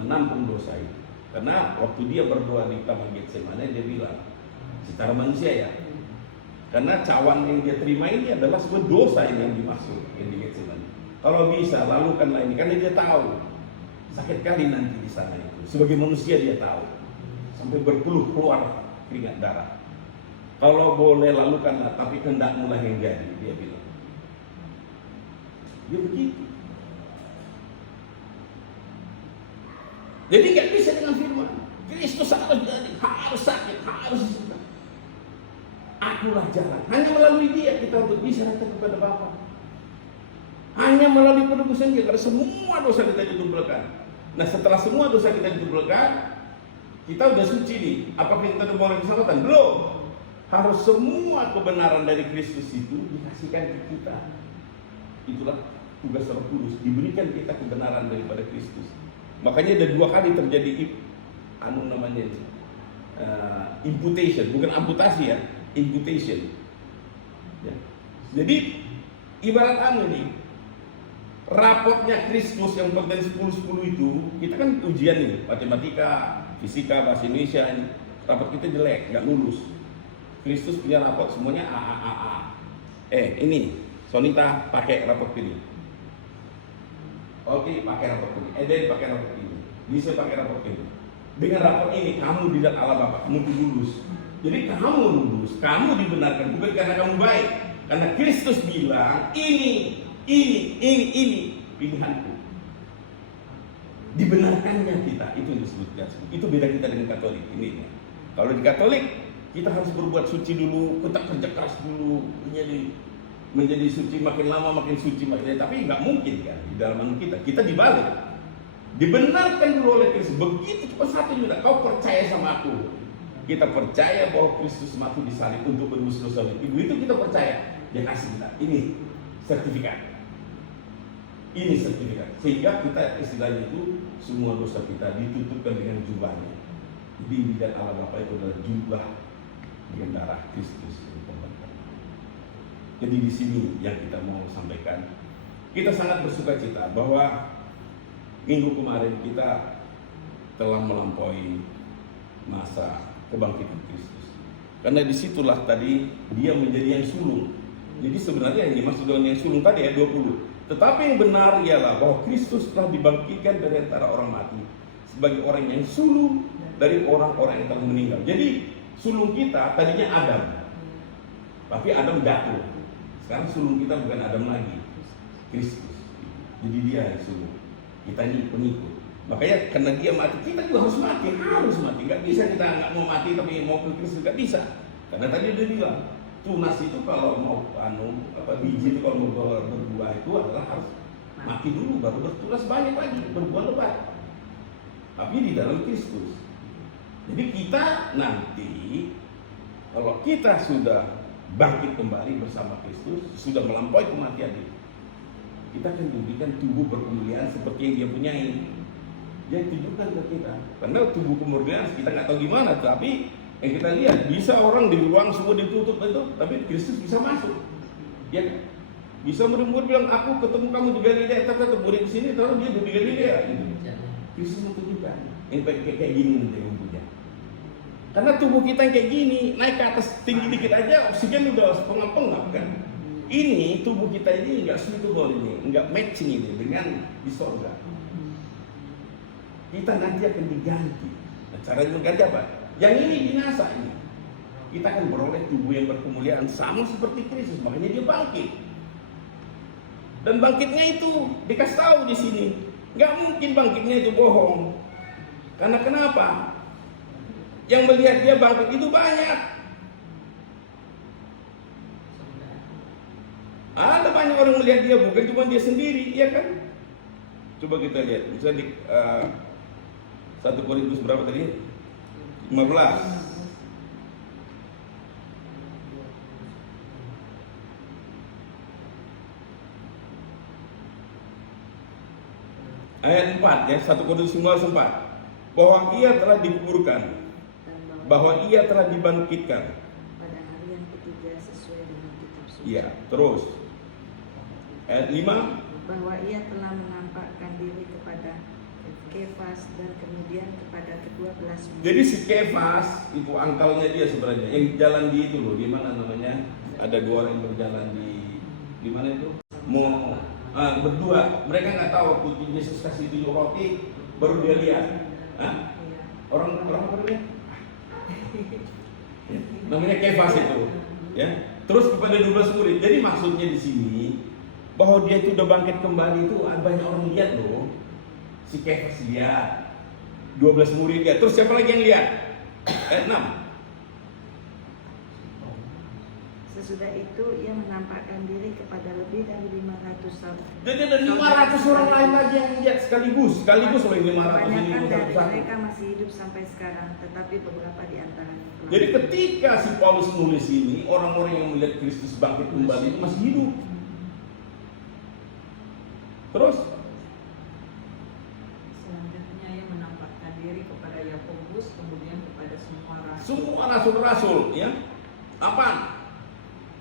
menampung dosa itu. Karena waktu dia berdoa di Taman Getsemane, dia bilang secara manusia ya, karena cawan yang dia terima ini adalah sebuah dosa yang dimaksud yang di Getsemane. Kalau bisa lalukanlah ini, karena dia tahu sakit kali nanti di sana itu. Sebagai manusia dia tahu sampai berpeluh keluar keringat darah. Kalau boleh lalukanlah, tapi kehendakmu lah yang jadi, dia bilang. Dia begitu. Jadi nggak bisa dengan firman Kristus harus jadi, harus sakit, harus susah. Akulah jalan. Hanya melalui dia kita untuk bisa datang kepada Bapa. Hanya melalui penebusan dia. Karena semua dosa kita ditubelkan. Nah setelah semua dosa kita ditubelkan, kita udah suci nih. Apakah kita udah boleh keselamatan? Belum. Harus semua kebenaran dari Kristus itu dikasihkan ke kita. Itulah tugas Roh Kudus. Diberikan kita kebenaran daripada Kristus. Makanya ada dua kali terjadi imputation, bukan amputasi ya, imputation. Ya. Jadi ibarat nih, rapotnya Kristus yang konten 10-10 itu, kita kan ujian nih, matematika, fisika, bahasa Indonesia, ini rapot kita jelek, nggak lulus. Kristus punya rapot semuanya A. Ini Sonita pakai rapot ini. Oke, pakai rapot ini. Eden pakai rapot ini. Bisa pakai rapot ini. Dengan rapot ini kamu dilihat Allah Bapa, kamu lulus. Jadi kamu lulus, kamu dibenarkan bukan karena kamu baik, karena Kristus bilang ini pilihanku. Dibenarkannya kita, itu yang disebutkan. Itu beda kita dengan Katolik ini. Kalau di Katolik kita harus berbuat suci dulu, kita kerja keras dulu, menjadi suci, makin lama makin suci makin, tapi nggak mungkin kan di dalam kita dibalik, dibenarkan dulu oleh Kristus. Begitu cepat satu juga, kau percaya sama aku, kita percaya bahwa Kristus mati di salib untuk menebus dosa itu kita percaya, dia kasih kita ini sertifikat, sehingga kita istilahnya itu semua dosa kita ditutupkan dengan jubahnya. Jadi di dalam Allah Bapa itu adalah jubah dengan darah Kristus. Jadi di sini yang kita mau sampaikan, kita sangat bersuka cita bahwa minggu kemarin kita telah melampaui masa kebangkitan Kristus. Karena disitulah tadi dia menjadi yang sulung. Jadi sebenarnya yang dimaksud dengan yang sulung tadi ayat 20. Tetapi yang benar ialah bahwa Kristus telah dibangkitkan dari antara orang mati sebagai orang yang sulung dari orang-orang yang telah meninggal. Jadi sulung kita tadinya Adam, tapi Adam jatuh. Sekarang sulung kita bukan Adam lagi, Kristus. Jadi dia yang sulung. Kita ini pengikut. Makanya karena dia mati, kita juga harus mati. Gak bisa kita nggak mau mati tapi mau ke Kristus, gak bisa. Karena tadi dia bilang, tunas itu kalau mau biji itu kalau mau berbuah itu adalah harus mati dulu baru bertunas banyak lagi, berbuah lebat. Tapi di dalam Kristus. Jadi kita nanti kalau kita sudah bangkit kembali bersama Kristus, sudah melampaui kematian itu, kita akan diberikan tubuh berkemuliaan seperti yang dia punyai. Dia tunjukkan ke kita. Karena tubuh kemuliaan kita nggak tahu gimana, tapi yang kita lihat bisa orang di ruang semua ditutup itu, tapi Kristus bisa masuk. Dia bisa murid-murid bilang, aku ketemu kamu di Galilea, tetap murid di sini, tahu dia di Galilea. Gitu. Kristus menunjukkan yang kayak gini nanti yang punya. Karena tubuh kita yang kayak gini, naik ke atas tinggi dikit aja, oksigen udah pengap-pengap kan. Ini tubuh kita ini enggak suitable ini, enggak matching ini dengan di sorga. Kita nanti akan diganti. Nah, caranya diganti apa? Yang ini binasa ini. Kita akan beroleh tubuh yang berkemuliaan sama seperti Kristus, makanya dia bangkit. Dan bangkitnya itu dikasih tahu di sini. Enggak mungkin bangkitnya itu bohong. Karena kenapa? Yang melihat dia bangkit itu banyak. Ada banyak orang melihat dia, bukan cuma dia sendiri, ya kan? Coba kita lihat, misalnya di 1 Korintus berapa tadi? 15. Ayat 4 ya, 1 Korintus 15 4. bahwa ia telah dikuburkan, dan bahwa ia telah dibangkitkan. pada hari yang ketiga sesuai dengan kitab suci. Ya, terus ayat 5. Bahwa ia telah menampakkan diri kepada Kefas dan kemudian kepada ke-12 murid. Jadi si Kefas itu angkalnya dia sebenarnya yang jalan di itu loh, di mana namanya? Ada 2 orang yang berjalan di mana itu? Mau berdua. Mereka nggak tahu waktu Yesus kasih 7 roti, baru dia lihat. Hah? Orang apa namanya? Ya, namanya Kefas itu. Ya. Terus kepada 12 murid. Jadi maksudnya di sini bahwa dia itu udah bangkit kembali itu banyak orang lihat loh. Si Kefas lihat, 12 murid lihat. Terus siapa lagi yang lihat? Ayat 6. Sesudah itu ia menampakkan diri kepada lebih dari 500 orang. Jadi ada 500 orang lain lagi yang lihat sekaligus oleh 500 ini. Kebanyakan dari satu-satu. mereka masih hidup sampai sekarang, tetapi beberapa di antaranya telah. Jadi ketika si Paulus nulis ini, orang-orang yang melihat Kristus bangkit kembali itu masih hidup. Terus Selanjutnya ia menampakkan diri kepada Yakobus, kemudian kepada semua rasul. semua rasul-rasul, ya. Apa?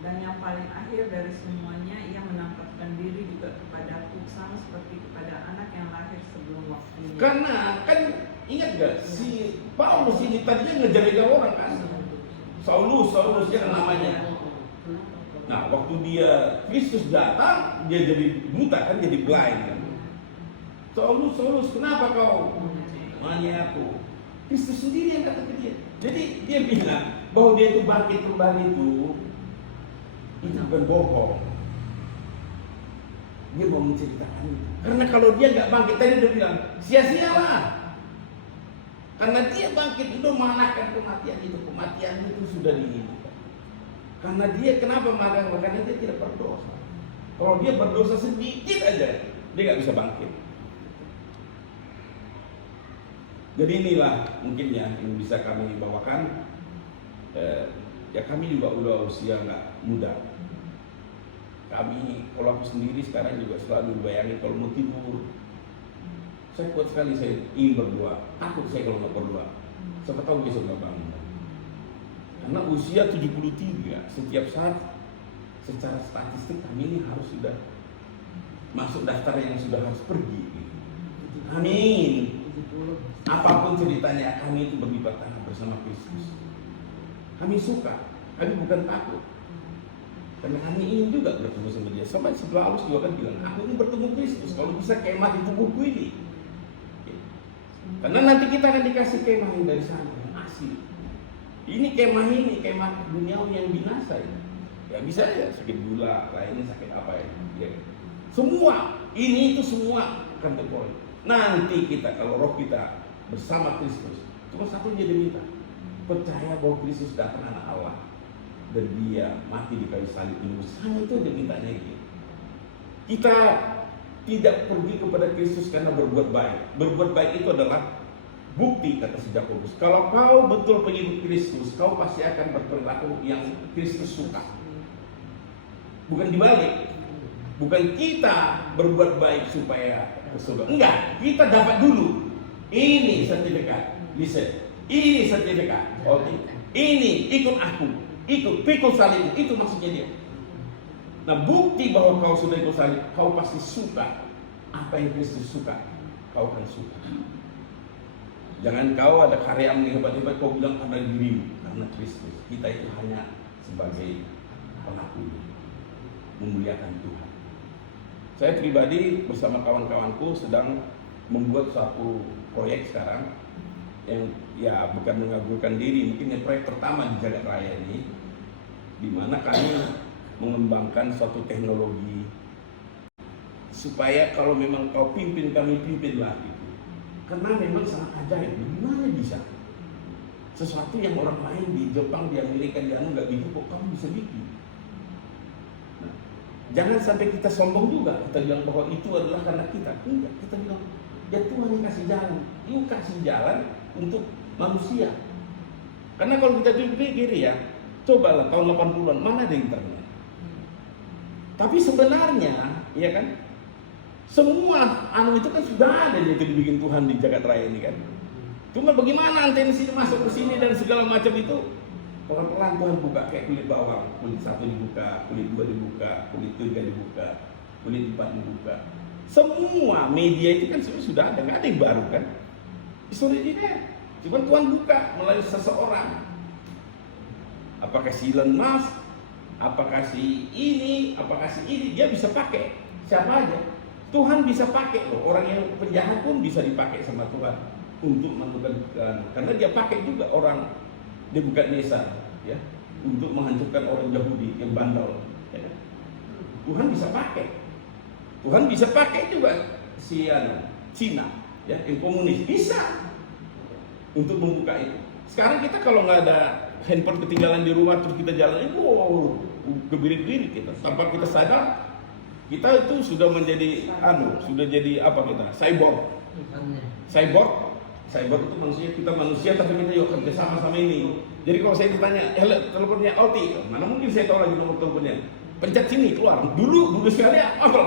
Dan yang paling akhir dari semuanya, ia menampakkan diri juga kepadaku, sama seperti kepada anak yang lahir sebelum waktunya. Karena kan ingat gak si Paulus ini tadinya ngejar-ngejar orang kan? Saulus ya namanya. Nah, waktu dia Kristus datang, dia jadi buta kan, jadi blind kan. Saulus, kenapa kau menganiaya aku? Kristus sendiri yang kata ke dia. Jadi dia bilang bahwa dia itu bangkit kembali itu bukan bohong. Dia mau menceritakan itu. Karena kalau dia nggak bangkit, tadi dia bilang sia-sialah. Karena dia bangkit itu mengalahkan kematian itu. Kematian itu sudah dihidupkan. Karena dia kenapa marah? Karena dia tidak berdosa. Kalau dia berdosa sedikit aja, dia nggak bisa bangkit. Jadi inilah mungkin ya yang bisa kami bawakan. Ya kami juga udah usia nggak muda. Kami, kalau aku sendiri sekarang juga selalu bayangin kalau mau tidur, saya kuat sekali saya ingin berdoa. Takut saya kalau nggak berdoa. Siapa tahu besok nggak bangun. Karena usia 73, setiap saat secara statistik kami ini harus sudah masuk daftar yang sudah harus pergi. Amin. Apapun ceritanya, kami itu berlibat tangan bersama Kristus. Kami suka, kami bukan takut. Karena kami ingin juga bertemu sama dia. Sama si Paulus juga kan bilang, aku ingin bertemu Kristus. Kalau bisa kemah di tubuhku ini. Karena nanti kita akan dikasih kemah yang dari sana, yang asli. Ini kemah duniawi yang binasa ya. Ya bisa ya sakit gula, lainnya sakit apa ya. Semua ini itu semua akan terpolong. Nanti kita kalau roh kita bersama Kristus, cuma satu yang dia minta, percaya bahwa Kristus datang anak Allah dan dia mati di kayu salib ini. Hanya itu dia mintanya gitu. Kita tidak pergi kepada Kristus karena berbuat baik. Berbuat baik itu adalah bukti, kata si Yakobus. Kalau kau betul pengikut Kristus, kau pasti akan berperilaku yang Kristus suka. Bukan dibalik. Bukan kita berbuat baik supaya ke surga. Enggak, kita dapat dulu. Ini sertifikat. Listen. Ini sertifikat. Oke. Ini ikut aku. Ikut pikul salib. Itu maksudnya dia. Nah, bukti bahwa kau sudah ikut salib, kau pasti suka apa yang Kristus suka. Kau akan suka. Jangan kau ada karyawan yang hebat-hebat kau bilang pada dirimu, karena Kristus. Kita itu hanya sebagai pelaku memuliakan Tuhan. Saya pribadi bersama kawan-kawanku sedang membuat satu proyek sekarang yang ya bukan mengagulkan diri, mungkin yang proyek pertama di Jagat Raya ini, di mana kami mengembangkan suatu teknologi supaya kalau memang kau pimpin, kami pimpinlah itu. Karena memang sangat ajaib, gimana bisa sesuatu yang orang lain di Jepang, di Amerika, di Anu nggak gitu kok kamu bisa bikin. Nah, jangan sampai kita sombong juga, kita bilang bahwa itu adalah karena kita. Enggak, kita bilang ya Tuhan yang kasih jalan, you kasih jalan untuk manusia. Karena kalau kita pikir ya, cobalah tahun 80-an mana ada internet. Tapi sebenarnya, ya kan, semua anu itu kan sudah ada yang dibikin Tuhan di Jagat Raya ini kan. Cuma bagaimana antena sini masuk ke sini dan segala macam itu, pelan-pelan Tuhan buka kayak kulit bawang, kulit 1 dibuka, kulit 2 dibuka, kulit 3 dibuka, kulit 4 dibuka. Semua media itu kan sudah ada, nggak ada yang baru kan? Sudah ada. Cuma Tuhan buka melalui seseorang. Apakah si Elon Musk, apakah si ini, apakah si ini, dia bisa pakai siapa aja. Tuhan bisa pakai loh, orang yang penjahat pun bisa dipakai sama Tuhan untuk melakukan, karena dia pakai juga orang Nebukadnezar ya untuk menghancurkan orang Yahudi yang bandel. Ya. Tuhan bisa pakai. Tuhan bisa pakai juga si Cina ya yang komunis bisa untuk membuka itu. Sekarang kita kalau nggak ada handphone ketinggalan di rumah terus kita jalan, wow, kebirit-birit kita tanpa kita sadar. Kita itu sudah menjadi sudah jadi apa kita? Cyborg. Cyborg itu manusia, kita manusia tapi kita yuk kerja sama ini. Jadi kalau saya ditanya, teleponnya Alti, mana mungkin saya tahu lagi nomor teleponnya. Pencet sini keluar. Dulu sekali apa?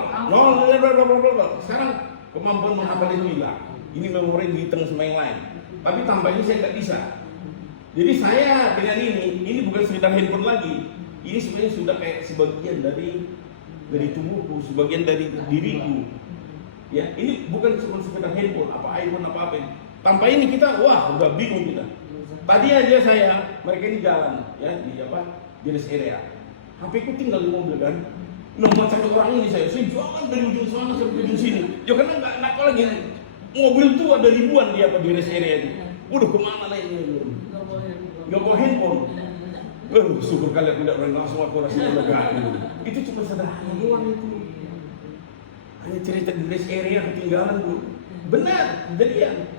Sekarang kemampuan menghafal itu hilang. Ini memori dihitung sama yang lain. Tapi tambahnya saya nggak bisa. Jadi saya dengan ini bukan sekedar handphone lagi. Ini sebenarnya sudah kayak sebagian dari tubuhku, sebagian dari diriku. Ya, ini bukan cuma sekedar handphone, iPhone apa. Tanpa ini kita, udah bingung kita. Tadi aja mereka ini jalan, ya di rest area. HP ku tinggal di mobil kan. Nomor satu orang ini saya jualan dari ujung sana sampai ujung sini. Ya karena nggak lagi mobil tuh ada ribuan di rest area itu. Udah kemana lagi? Nggak bawa handphone. Syukur kali aku tidak pernah langsung aku rasa lega. Itu cuma sederhana doang itu. Hanya cerita di rest area ketinggalan Bu. Benar, jadian.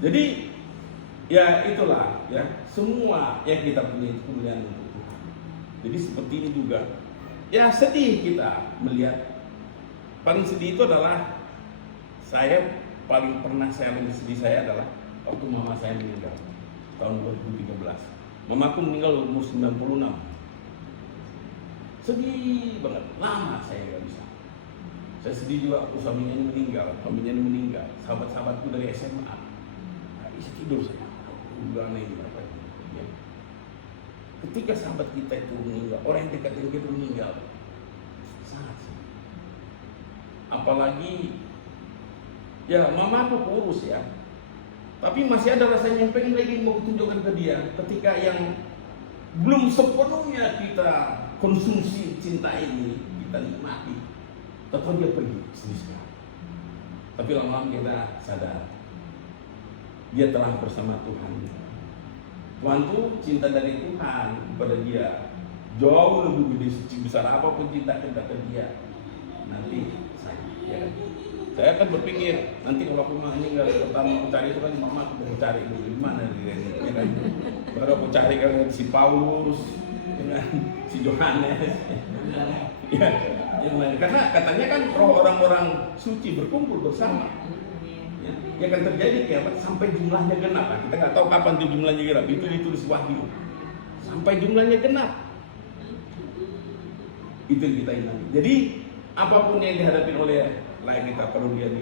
Jadi ya itulah ya semua yang kita punya itu kemuliaan untuk Tuhan. Jadi seperti ini juga. Ya sedih kita melihat. Paling sedih itu adalah saya paling pernah saya sedih saya adalah waktu mama saya meninggal tahun 2013. Mamaku meninggal umur 96. Sedih banget, lama saya nggak bisa. Saya sedih juga waktu suaminya meninggal, sahabat-sahabatku dari SMA. Nggak bisa tidur saya. Udah aneh apa ya. Ketika sahabat kita itu meninggal, orang yang dekat dengan kita meninggal, sangat sedih. Apalagi ya mamaku kurus ya. Tapi masih ada rasanya yang pengen lagi mau tunjukkan ke dia ketika yang belum sepenuhnya kita konsumsi cinta ini, kita nikmati. Tetap dia pergi sedih. Tapi lama-lama kita sadar dia telah bersama Tuhan. Tuhan itu cinta dari Tuhan kepada dia jauh lebih gede, besar apapun cinta kita ke dia. Nanti saya akan berpikir nanti kalau aku meninggal pertama aku cari itu kan mama aku cari dulu di mana dia ya kan. Baru aku cari kan si Paulus, ya, si Yohanes, ya, yang lain. Karena katanya kan roh orang-orang suci berkumpul bersama. Ya akan terjadi kiamat sampai jumlahnya genap. Nah, kita nggak tahu kapan tuh jumlahnya genap. Itu ditulis Wahyu. Sampai jumlahnya genap. Itu yang kita ingat. Jadi apapun yang dihadapi oleh lain kita kerugian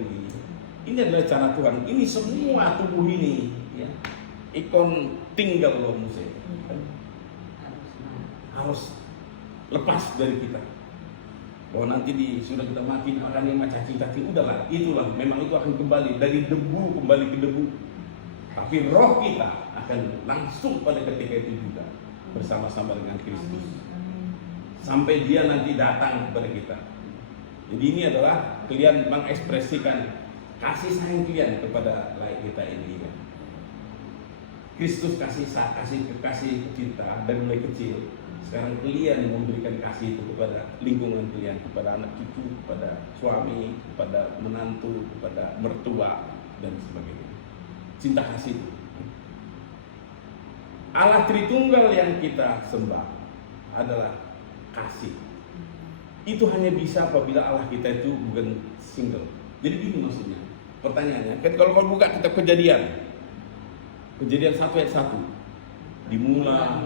ini adalah cara Tuhan. Ini semua tubuh ini, ya, ikon tinggal loh Musa. Harus lepas dari kita. Bahwa nanti sudah kita mati akan yang caci-caci, udahlah, itulah memang itu akan kembali dari debu kembali ke debu. Tapi roh kita akan langsung pada ketika itu juga bersama-sama dengan Kristus sampai dia nanti datang kepada kita. Jadi ini adalah kalian mengekspresikan kasih sayang kalian kepada lain kita ini. Ya. Kristus kasih cinta dari mulai kecil. Sekarang kalian memberikan kasih itu kepada lingkungan kalian, kepada anak cucu, kepada suami, kepada menantu, kepada mertua dan sebagainya. Cinta kasih itu. Allah Tritunggal yang kita sembah adalah kasih. Itu hanya bisa apabila Allah kita itu bukan single. Jadi gini maksudnya. Pertanyaannya, kan kalau kau buka kitab Kejadian 1 ayat 1. Dimulai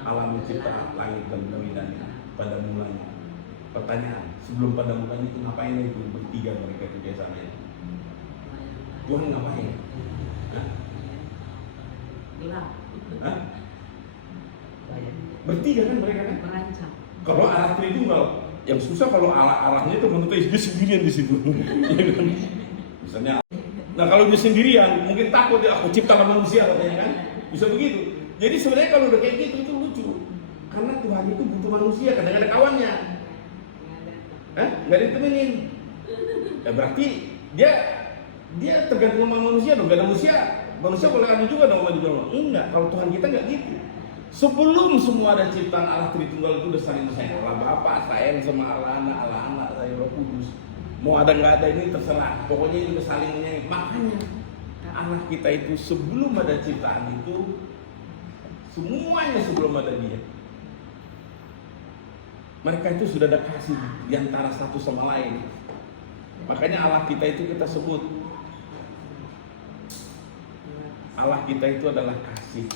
Allah mencipta langit dan bumi dan pada mulanya Pertanyaan, sebelum pada mulanya itu ngapain itu bertiga mereka kerjasamanya? Tuhan ngapain? Hah? Gelap. Hah? Bertiga kan mereka kan? Merancang. Kalau Allah Tritunggal, yang susah kalau Allah-Allahnya itu menurut dia sendirian di situ. Ya kan? Misalnya, nah kalau dia sendirian, mungkin takut dia, aku ciptakan manusia katanya kan? Bisa begitu. Jadi sebenarnya kalau udah kayak gitu itu lucu. Karena Tuhan itu butuh manusia, kadang ada kawannya. Nggak ditemenin. Ya berarti dia tergantung sama manusia dong. Gak ada manusia boleh adu juga dong sama dia. Enggak, kalau Tuhan kita nggak gitu. Sebelum semua ada ciptaan Allah Tritunggal itu udah saling sayang. Allah Bapa sayang sama Allah Anak sayang Roh Kudus. Mau ada nggak ada ini terserah. Pokoknya itu udah saling menyayangi. Makanya Allah kita itu sebelum ada ciptaan itu semuanya sebelum ada Dia. Mereka itu sudah ada kasih di antara satu sama lain. Makanya Allah kita itu kita sebut Allah kita itu adalah kasih.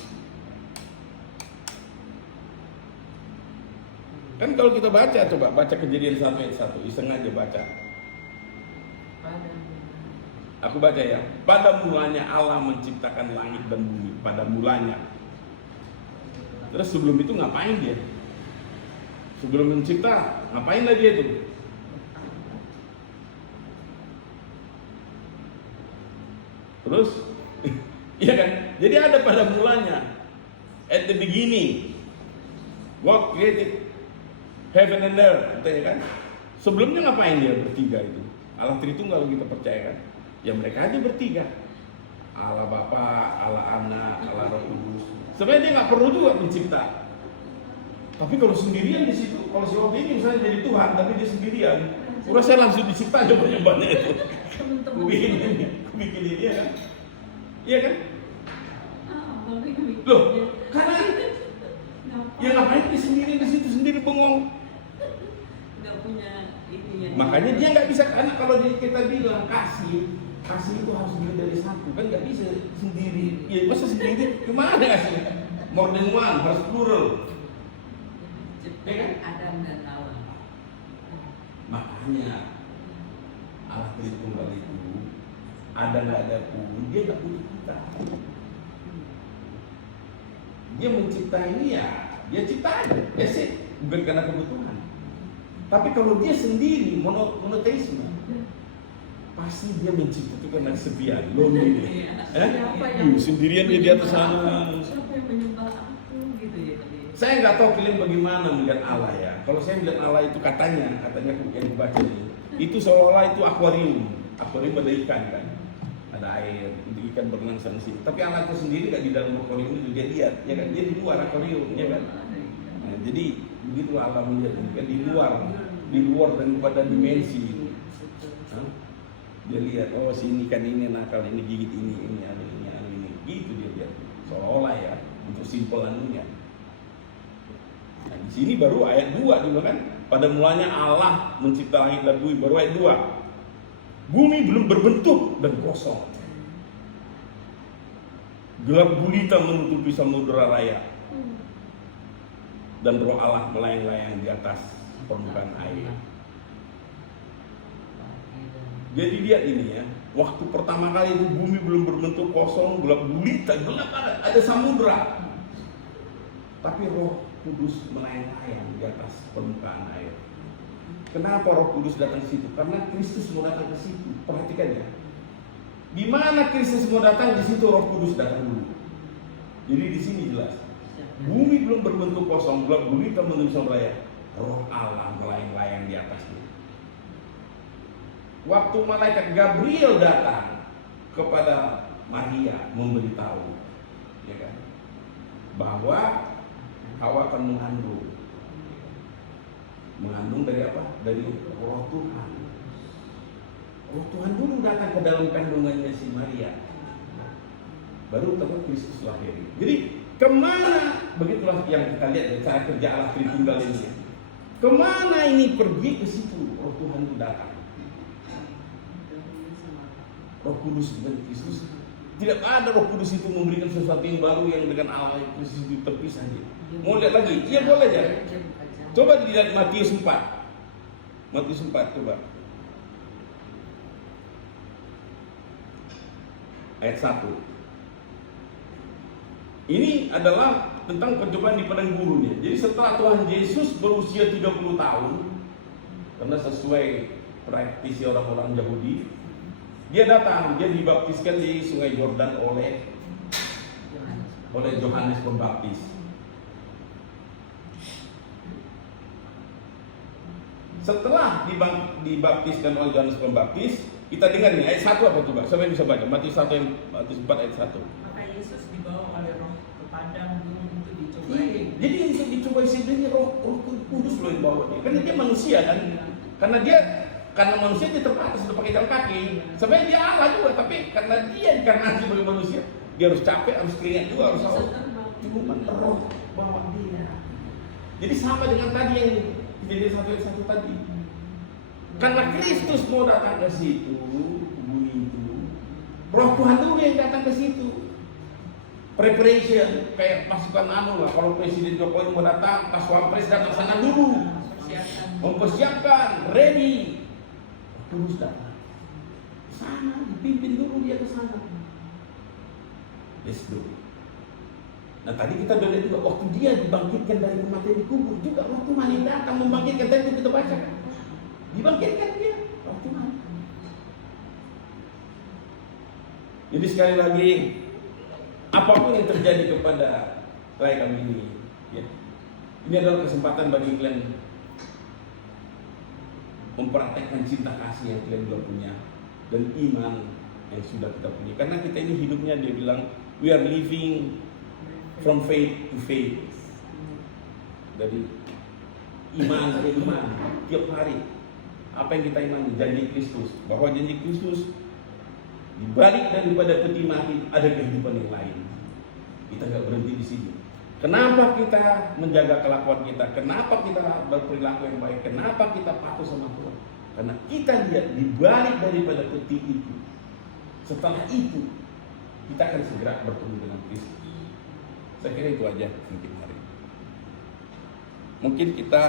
Kan kalau kita baca, coba baca Kejadian 1 ayat 1, iseng aja baca. Aku baca ya. Pada mulanya Allah menciptakan langit dan bumi. Pada mulanya. Terus sebelum itu ngapain Dia? Sebelum mencipta, ngapain lagi dia itu? Terus, iya kan? Jadi ada pada mulanya. At the beginning, God created heaven and earth, katanya kan? Sebelumnya ngapain Dia bertiga itu? Allah Tritunggal kita percaya kan? Ya mereka aja bertiga. Allah Bapa, Allah Anak, Allah Roh Kudus. Sebenarnya Dia nggak perlu juga mencipta. Tapi kalau sendirian di situ, kalau si waktu ini misalnya jadi Tuhan, tapi dia sendirian, udah saya langsung dicipta aja banyak-banyak itu. Bikin ini ya kan? Iya kan? Loh, karena ya ngapain dia sendiri di situ sendiri bengong? Nggak punya ininya. Makanya dia nggak bisa, karena kalau kita bilang kasih itu harus dilihat dari satu, kan nggak bisa sendiri. Ya masa sendiri? Gimana kasih? More than one, harus plural. Ya kan? Adam dan Hawa. Makanya Allah Tritunggal itu ada nggak ada pun Dia nggak butuh kita. Dia mencipta ini ya Dia cipta aja, ya sih, bukan karena kebutuhan. Tapi kalau Dia sendiri monoteisme, pasti Dia mencipta itu karena kesepian, lonely. Sendirian dia di atas sana. Siapa yang menyembah aku gitu ya tadi. Saya nggak tahu kalian bagaimana melihat Allah ya. Kalau saya melihat Allah itu katanya yang dibaca ini, itu seolah-olah itu akuarium ada ikan kan, ada air, untuk ikan berenang sana sini. Tapi Allah itu sendiri nggak di dalam akuarium itu, dia lihat, ya kan? Dia di luar akuarium, ya kan? Nah, jadi begitu Allah melihat ini kan di luar daripada dimensi itu. Dia lihat, oh sini ikan ini nakal, ini gigit ini, gitu dia lihat. Seolah-olah ya, untuk simpel anunya. Nah, di sini baru ayat 2 juga kan. Pada mulanya Allah mencipta langit dan bumi, baru ayat 2. Bumi belum berbentuk dan kosong. Gelap gulita menutupi samudera raya. Dan roh Allah melayang-layang di atas permukaan air. Jadi lihat ini ya, waktu pertama kali itu bumi belum berbentuk, kosong, gelap gulita, gelap ada samudera. Tapi Roh Kudus melayang-layang di atas permukaan air. Kenapa Roh Kudus datang ke situ? Karena Kristus mau datang ke situ. Perhatikan ya. Di mana Kristus mau datang, di situ Roh Kudus datang dulu. Jadi di sini jelas. Bumi belum berbentuk, kosong, gelap gulita menutupi samudera. Roh Allah melayang-layang di atasnya. Waktu malaikat Gabriel datang kepada Maria memberitahu, ya kan, bahwa Hawa akan mengandung dari apa? Dari Roh Tuhan. Roh Tuhan dulu datang ke dalam kandungannya si Maria, baru tempat Kristus lahir. Jadi kemana? Begitulah yang kita lihat dari cara kerja Allah Tritunggal ini. Kemana ini pergi ke situ? Roh Tuhan itu datang. Roh Kudus dengan Kristus. Tidak ada Roh Kudus itu memberikan sesuatu yang baru yang dengan Allah Kristus itu terpisah. Mau lihat lagi? Iya boleh ya. Coba dilihat Matius 4. Matius 4 coba. Ayat 1. Ini adalah tentang percobaan di padang gurun. Jadi setelah Tuhan Yesus berusia 30 tahun, karena sesuai praktisi orang-orang Yahudi, dia datang, dia dibaptiskan di Sungai Yordan oleh Yohanes Pembaptis. Setelah dibaptiskan oleh Yohanes Pembaptis, kita dengar nih ayat 1 apa coba? Siapa yang bisa baca? Matius 4 ayat 1. Maka Yesus dibawa oleh Roh ke padang gunung untuk dicobai. Jadi yang dicobai sebenarnya Roh Kudus loh yang bawa dia. Karena dia manusia kan. Karena manusia dia terbatas untuk pakai jalan kaki. Sebenarnya dia Allah juga, tapi karena dia inkarnasi sebagai manusia, dia harus capek, harus keringat juga, harus cuma Roh bawa dia. Jadi sama dengan tadi yang jadi satu tadi. Karena Kristus mau datang ke situ, bumi itu, Roh Tuhan dulu yang datang ke situ. Preparation, kayak pasukan lah. Kalau Presiden Jokowi mau datang, pas Wapres datang sana dulu, mempersiapkan, ready. Terus datang, sana dipimpin dulu dia ke sana. Let's do. Nah tadi kita udah lihat juga waktu dia dibangkitkan dari kematian di kubur juga waktu mana datang membangkitkan tadi kita baca kan. Dibangkitkan dia waktu mana. Jadi sekali lagi apapun yang terjadi kepada klien kami ini, ya, ini adalah kesempatan bagi kalian mempraktekkan cinta kasih yang kalian sudah punya dan iman yang sudah kita punya. Karena kita ini hidupnya dia bilang we are living from faith to faith. Dari iman ke iman tiap hari. Apa yang kita imani? Janji Kristus. Bahwa janji Kristus di balik daripada peti mati ada kehidupan yang lain. Kita nggak berhenti di sini. Kenapa kita menjaga kelakuan kita? Kenapa kita berperilaku yang baik? Kenapa kita patuh sama Tuhan? Karena kita lihat di balik daripada peti itu. Setelah itu kita akan segera bertemu dengan Kristus. Saya kira itu aja mungkin hari ini. Mungkin kita